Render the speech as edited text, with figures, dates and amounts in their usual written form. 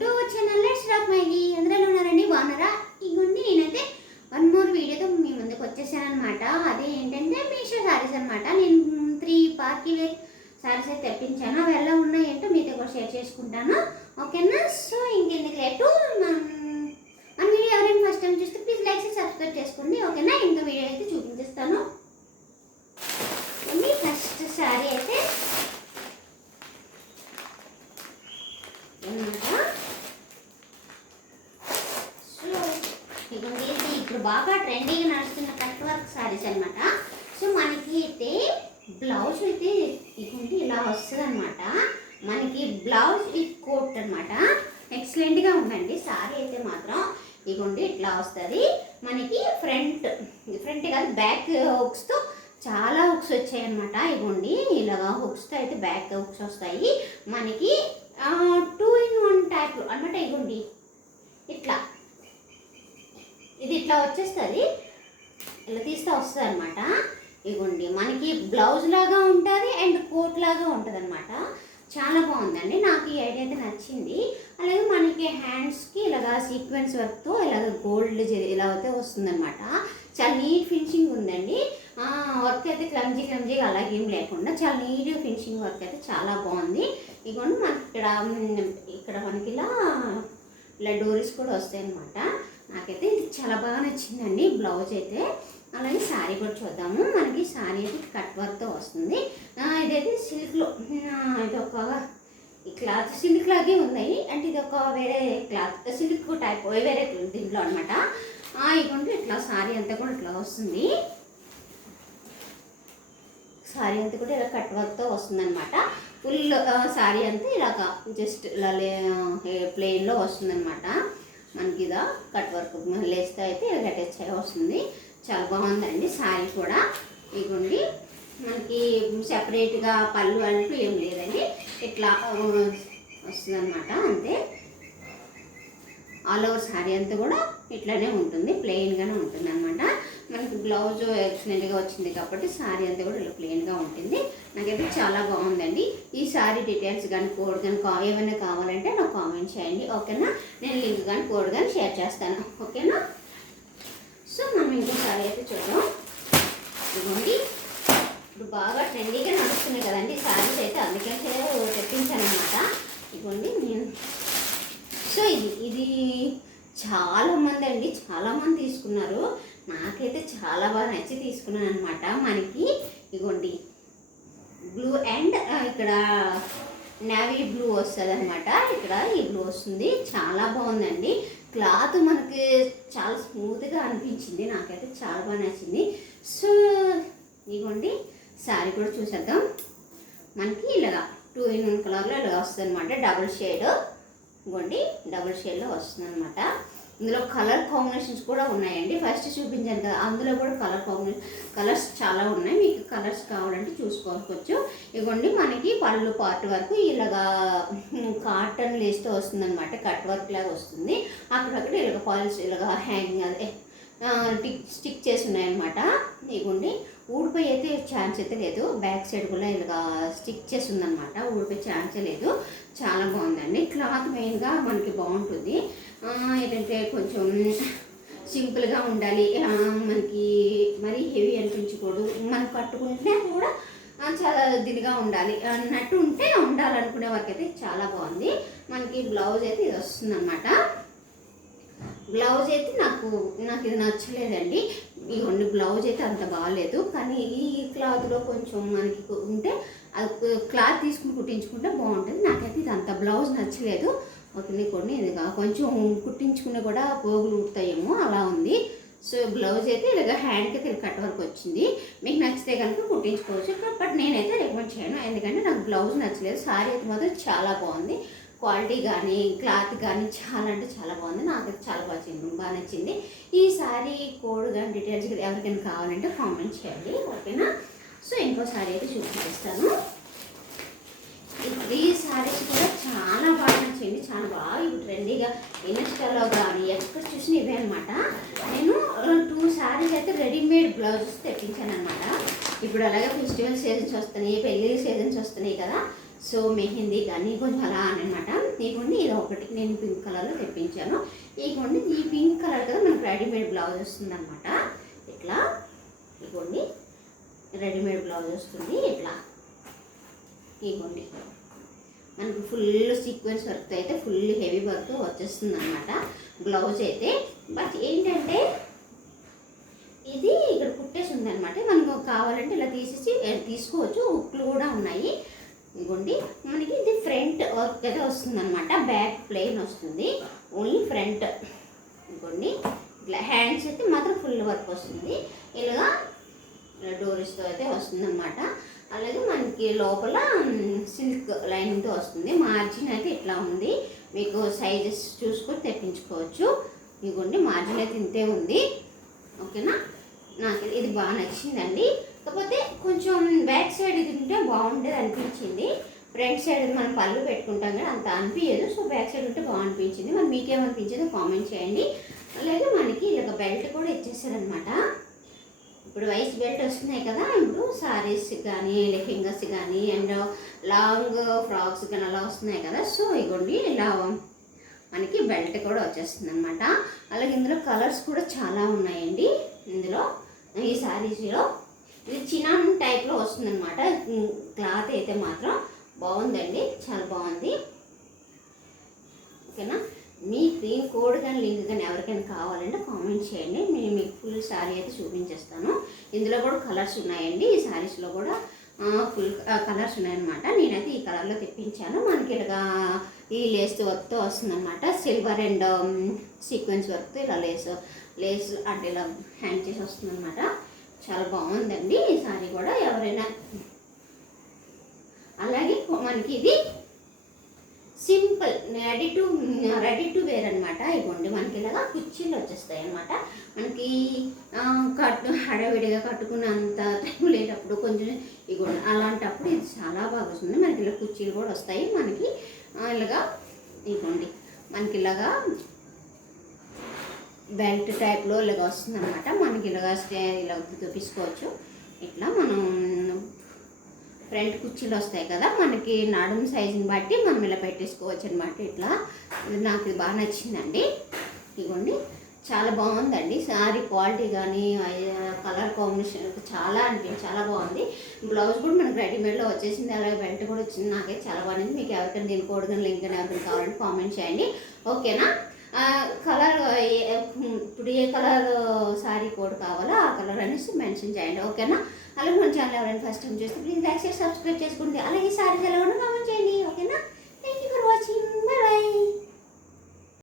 To our channel let's rock మైగీ. అందరూ ఉన్నారండి, బాగున్నారా? ఇగోండి నేనైతే వన్ మోర్ వీడియోతో మీ ముందుకు వచ్చేసాను అనమాట. అదే ఏంటంటే మీషో శారీస్ అనమాట. నేను 3 పార్టీ వేర్ శారీస్ అయితే తెప్పించాను. అవి ఎలా ఉన్నాయంటో మీతో కూడా షేర్ చేసుకుంటాను, ఓకేనా? సో ఇంకెందుకు లేటు, మన వీడియో ఎవరైనా ఫస్ట్ టైం చూస్తే ప్లీజ్ లైక్ చేసి సబ్స్క్రైబ్ చేసుకోండి, ఓకేనా? ఇంకా వీడియో అయితే చూపించేస్తాను. ఫస్ట్ శారీ అయితే ఇప్పుడు బాగా ట్రెండీగా నడుస్తున్న కట్ వర్క్ శారీస్ అనమాట. సో మనకి అయితే బ్లౌజ్ అయితే ఇదిగోండి ఇలా వస్తుంది అనమాట. మనకి బ్లౌజ్ విత్ కోట్ అనమాట. ఎక్సలెంట్గా ఉందండి శారీ అయితే మాత్రం. ఇదిగోండి ఇట్లా వస్తుంది. మనకి ఫ్రంట్ కాదు బ్యాక్ హుక్స్తో చాలా హుక్స్ వచ్చాయి అనమాట. ఇదిగోండి ఇలాగా హుక్స్తో అయితే బ్యాక్ హుక్స్ వస్తాయి. మనకి 2 in 1 టైప్ అనమాట. ఇదిగోండి ఇట్లా ఇది ఇట్లా వచ్చేస్తుంది, ఇలా తీస్తే వస్తుంది అనమాట. ఇదిగోండి మనకి బ్లౌజ్ లాగా ఉంటుంది అండ్ కోట్ లాగా ఉంటుంది అనమాట. చాలా బాగుందండి, నాకు ఈ ఐడియా అయితే నచ్చింది. అలాగే మనకి హ్యాండ్స్కి ఇలాగా సీక్వెన్స్ వర్క్తో ఇలాగ గోల్డ్ ఇలా అయితే వస్తుందన్నమాట. చాలా నీట్ ఫినిషింగ్ ఉందండి. వర్క్ అయితే క్లమ్జీగా అలాగేం లేకుండా చాలా నీట్ ఫినిషింగ్ వర్క్ అయితే చాలా బాగుంది. ఇదిగోండి మనకి ఇక్కడ మనకి ఇలా డోరీస్ కూడా వస్తాయి అనమాట. నాకైతే ఇది చాలా బాగా నచ్చిందండి బ్లౌజ్ అయితే. అలాగే శారీ కూడా చూద్దాము. మనకి శారీ అయితే కట్ వర్క్తో వస్తుంది. ఇదైతే సిల్క్లో, ఇది ఒక ఈ క్లాత్ సిల్క్ లాగే ఉన్నాయి. అంటే ఇది ఒక వేరే క్లాత్ సిల్క్ టైప్ వేరే దీంట్లో అనమాట. ఇదిగోండి ఇట్లా శారీ అంతా కూడా ఇట్లా వస్తుంది. శారీ అంతా కూడా ఇలా కట్ వర్క్తో వస్తుంది అనమాట. ఫుల్ శారీ అంతా ఇలాగా జస్ట్ ఇలా ప్లెయిన్లో వస్తుంది అనమాట. మనకి ఇదా కట్ వర్క్ లేస్తే అయితే ఇలా అటాచ్ అయ్యి వస్తుంది. చాలా బాగుందండి శారీ కూడా. ఇదిగోండి మనకి సెపరేట్గా పళ్ళు అంటూ ఏం లేదండి, ఇట్లా వస్తుంది అనమాట. అంతే ఆల్ ఓవర్ శారీ అంతా కూడా ఇట్లానే ఉంటుంది, ప్లెయిన్గానే ఉంటుంది అనమాట. మనకి బ్లౌజ్ ఎక్సలెంట్గా వచ్చింది కాబట్టి శారీ అంతా కూడా ఇలా ప్లెయిన్గా ఉంటుంది. నాకైతే చాలా బాగుందండి. ఈ శారీ డీటెయిల్స్ కానీ కోడ్ కానీ ఏమైనా కావాలంటే నాకు కామెంట్ చేయండి, ఓకేనా? నేను లింక్ కానీ కోడ్ కానీ షేర్ చేస్తాను, ఓకేనా? సో మనం ఇంకో శారీ అయితే చూద్దాం. ఇదిగోండి ఇప్పుడు బాగా ట్రెండీగా నడుస్తున్నాయి కదండి శారీస్ అయితే, అందుకే తెప్పించాను అనమాట. ఇదిగోండి నేను సో ఇది చాలామంది అండి, చాలామంది తీసుకున్నారు. నాకైతే చాలా బాగా నచ్చి తీసుకున్నాను అనమాట. మనకి ఇదిగోండి బ్లూ అండ్ ఇక్కడ నేవీ బ్లూ వస్తుంది అనమాట. ఇక్కడ ఈ బ్లూ వస్తుంది. చాలా బాగుందండి క్లాత్, మనకి చాలా స్మూత్గా అనిపించింది. నాకైతే చాలా బాగా నచ్చింది. సో ఇదిగోండి శారీ కూడా చూసేద్దాం. మనకి ఇలాగా 2 in 1 కలర్లో ఇలా వస్తుంది అనమాట. డబుల్ షేడ్, ఇదిగోండి డబుల్ షేడ్లో వస్తుంది అనమాట. ఇందులో కలర్ కాంబినేషన్స్ కూడా ఉన్నాయండి. ఫస్ట్ చూపించాను కదా, అందులో కూడా కలర్స్ చాలా ఉన్నాయి. మీకు కలర్స్ కావాలంటే చూసుకోవచ్చు. ఇదిగోండి మనకి పళ్ళు పార్ట్ వరకు ఇలాగా కాటన్ లేస్తో వస్తుంది అనమాట. కట్ వర్క్ లాగా వస్తుంది. అక్కడక్కడ ఇలాగ పాలిష్ ఇలాగ హ్యాంగింగ్ అదే స్టిక్ చేసి ఉన్నాయన్నమాట. ఇదిగోండి ఊడిపోయి అయితే ఛాన్స్ అయితే లేదు. బ్యాక్ సైడ్ కూడా ఇలాగ స్టిక్ చేసి ఉందన్నమాట. ఊడిపోయి ఛాన్సే లేదు. చాలా బాగుందండి. క్లాత్ మెయిన్గా మనకి బాగుంటుంది. ఏంటంటే కొంచెం సింపుల్గా ఉండాలి, మనకి మరీ హెవీ అనిపించకూడదు, మనం కట్టుకుంటే కూడా చాలా దినిగా ఉండాలి అన్నట్టు ఉండాలనుకునే వరకు అయితే చాలా బాగుంది. మనకి బ్లౌజ్ అయితే ఇది వస్తుంది అనమాట. బ్లౌజ్ అయితే నాకు ఇది నచ్చలేదండి. ఇవన్నీ బ్లౌజ్ అయితే అంత బాగాలేదు. కానీ ఈ క్లాత్లో కొంచెం మనకి ఉంటే అది క్లాత్ తీసుకుని కుట్టించుకుంటే బాగుంటుంది. నాకైతే ఇది అంత బ్లౌజ్ నచ్చలేదు. కొన్ని ఇది కొంచెం కుట్టించుకుని కూడా పోగులు ఉడతాయేమో అలా ఉంది. సో బ్లౌజ్ అయితే ఇలాగ హ్యాండ్కి అయితే కట్ వర్క్ వచ్చింది. మీకు నచ్చితే కనుక కుట్టించుకోవచ్చు, బట్ నేనైతే రికమెండ్ చేయను, ఎందుకంటే నాకు బ్లౌజ్ నచ్చలేదు. శారీ అయితే మాత్రం చాలా బాగుంది. క్వాలిటీ కానీ క్లాత్ కానీ చాలా అంటే చాలా బాగుంది. నాకైతే చాలా బాగా నచ్చింది. ఈ శారీ కోడ్ కానీ డీటెయిల్స్ ఎవరికైనా కావాలంటే కామెంట్ చేయండి, ఓకేనా? సో ఇంకో శారీ అయితే చూపిస్తాను. ఈ శారీస్ కూడా చాలా బాగా నచ్చింది. చాలా బాగా ఇప్పుడు ట్రెండీగా ఇన్స్టాలో కానీ ఎక్కడ చూసిన ఇవే అనమాట. నేను 2 శారీస్ అయితే రెడీమేడ్ బ్లౌజెస్ తెప్పించాను అనమాట. ఇప్పుడు అలాగే ఫెస్టివల్ సీజన్స్ వస్తున్నాయి, పెళ్ళిళ్ళ సీజన్స్ వస్తున్నాయి కదా. సో మెహందీ కానీ కొంచెం అలా అనమాట. ఇదిగోండి ఇది ఒకటి నేను పింక్ కలర్లో తెప్పించాను. ఇదిగోండి ఈ పింక్ కలర్ కదా మనకు రెడీమేడ్ బ్లౌజ్ వస్తుంది అనమాట. ఇట్లా ఇదిగోండి రెడీమేడ్ బ్లౌజ్ వస్తుంది. ఇట్లా ఇదిగోండి మనకు ఫుల్ సీక్వెన్స్ వర్క్ అయితే ఫుల్ హెవీ వర్క్ వచ్చేస్తుంది అనమాట బ్లౌజ్ అయితే. బట్ ఏంటంటే ఇది ఇక్కడ కుట్టేసి ఉందన్నమాట. మనకు కావాలంటే ఇలా తీసేసి తీసుకోవచ్చు. హుక్లు కూడా ఉన్నాయి. ఇదిగోండి మనకి ఇది ఫ్రంట్ వర్క్ అయితే వస్తుందన్నమాట. బ్యాక్ ప్లెయిన్ వస్తుంది, ఓన్లీ ఫ్రంట్. ఇదిగోండి ఇట్లా హ్యాండ్స్ అయితే మాత్రం ఫుల్ వర్క్ వస్తుంది. ఇలాగా డోరీస్తో అయితే వస్తుందన్నమాట. అలాగే మనకి లోపల సిల్క్ లైనింగ్తో వస్తుంది. మార్జిన్ అయితే ఇట్లా ఉంది. మీకు సైజెస్ చూసుకొని తెప్పించుకోవచ్చు. ఇదిగోండి మార్జిన్ అయితే ఇంతే ఉంది. ఓకేనా, నాకు ఇది బాగా నచ్చిందండి. కాకపోతే కొంచెం బ్యాక్ సైడ్ ఇది ఉంటే బాగుండేది అనిపించింది. ఫ్రంట్ సైడ్ మనం పళ్ళు పెట్టుకుంటాం కానీ అంత అనిపించదు. సో బ్యాక్ సైడ్ ఉంటే బాగా అనిపించింది. మరి మీకేమనిపించిందో కామెంట్ చేయండి. అలాగే మనకి ఇలా బెల్ట్ కూడా ఇచ్చేసారనమాట. ఇప్పుడు వైస్ బెల్ట్ వస్తున్నాయి కదా, ఇప్పుడు సారీస్ కానీ లెహెంగాస్ కానీ అండ్ లాంగ్ ఫ్రాక్స్ కానీ అలా వస్తున్నాయి కదా. సో ఇగోండి ఇలా మనకి బెల్ట్ కూడా వచ్చేస్తుంది అనమాట. అలాగే ఇందులో కలర్స్ కూడా చాలా ఉన్నాయండి. ఇందులో ఈ శారీస్లో ఇది చినాన్ టైప్లో వస్తుందన్నమాట. క్లాత్ అయితే మాత్రం బాగుందండి, చాలా బాగుంది. ఓకేనా, మీ క్రీమ్ కోడ్ కానీ లింక్ కానీ ఎవరికైనా కావాలంటే కామెంట్ చేయండి. నేను మీకు ఫుల్ శారీ అయితే చూపించేస్తాను. ఇందులో కూడా కలర్స్ ఉన్నాయండి. ఈ శారీస్లో కూడా ఫుల్ కలర్స్ ఉన్నాయన్నమాట. నేనైతే ఈ కలర్లో తెప్పించాను. మనకి ఇలాగా ఈ లేస్ వర్క్తో వస్తుందన్నమాట. సిల్వర్ అండ్ సీక్వెన్స్ వర్క్తో ఇలా లేస్ అంటే ఇలా హ్యాండ్ చేసి వస్తుందన్నమాట. చాలా బాగుందండి ఈ శారీ కూడా. ఎవరైనా అలాగే మనకి ఇది సింపుల్ రెడీ టు వేర్ అనమాట. ఇవ్వండి మనకి ఇలాగా కుర్చీలు వచ్చేస్తాయి అనమాట. మనకి హడావిడిగా కట్టుకున్నంత టైం లేనప్పుడు కొంచెం ఇవ్వండి అలాంటప్పుడు ఇది చాలా బాగా వస్తుంది. మనకి ఇలా కుర్చీలు కూడా వస్తాయి. మనకి ఇలాగా ఇవ్వండి మనకి ఇలాగా బెల్ట్ టైప్లో ఇలాగ వస్తుంది అనమాట. మనకి ఇలాగా ఇలా చూపించుకోవచ్చు. ఇట్లా మనం ఫ్రంట్ కుర్చీలు వస్తాయి కదా, మనకి నడుము సైజుని బట్టి మనం ఇలా పెట్టేసుకోవచ్చు అనమాట. ఇట్లా నాకు ఇది బాగా నచ్చిందండి. ఇదిగోండి చాలా బాగుందండి శారీ క్వాలిటీ కానీ కలర్ కాంబినేషన్ చాలా బాగుంది. బ్లౌజ్ కూడా మనకు రెడీమేడ్లో వచ్చేసింది. అలాగే బెల్ట్ కూడా వచ్చింది. నాకైతే చాలా బాగుంది. మీకు ఎవరికైనా దీని కోడ్ కానీ లింక్ కానీ ఎవరికైనా కావాలంటే కామెంట్ చేయండి. ఓకేనా, కలర్ ఇప్పుడు ఏ కలర్ శారీ కోడ్ కావాలో ఆ కలర్ అనేసి మెన్షన్ చేయండి. ఓకేనా, అలాగే మన ఛానల్ ఎవరైనా ఫస్ట్ టైం చేస్తే ప్లీజ్ లైక్ చేసి సబ్స్క్రైబ్ చేసుకోండి. అలాగే శారీస్ ఎలా ఉన్నా కామెంట్ చేయండి.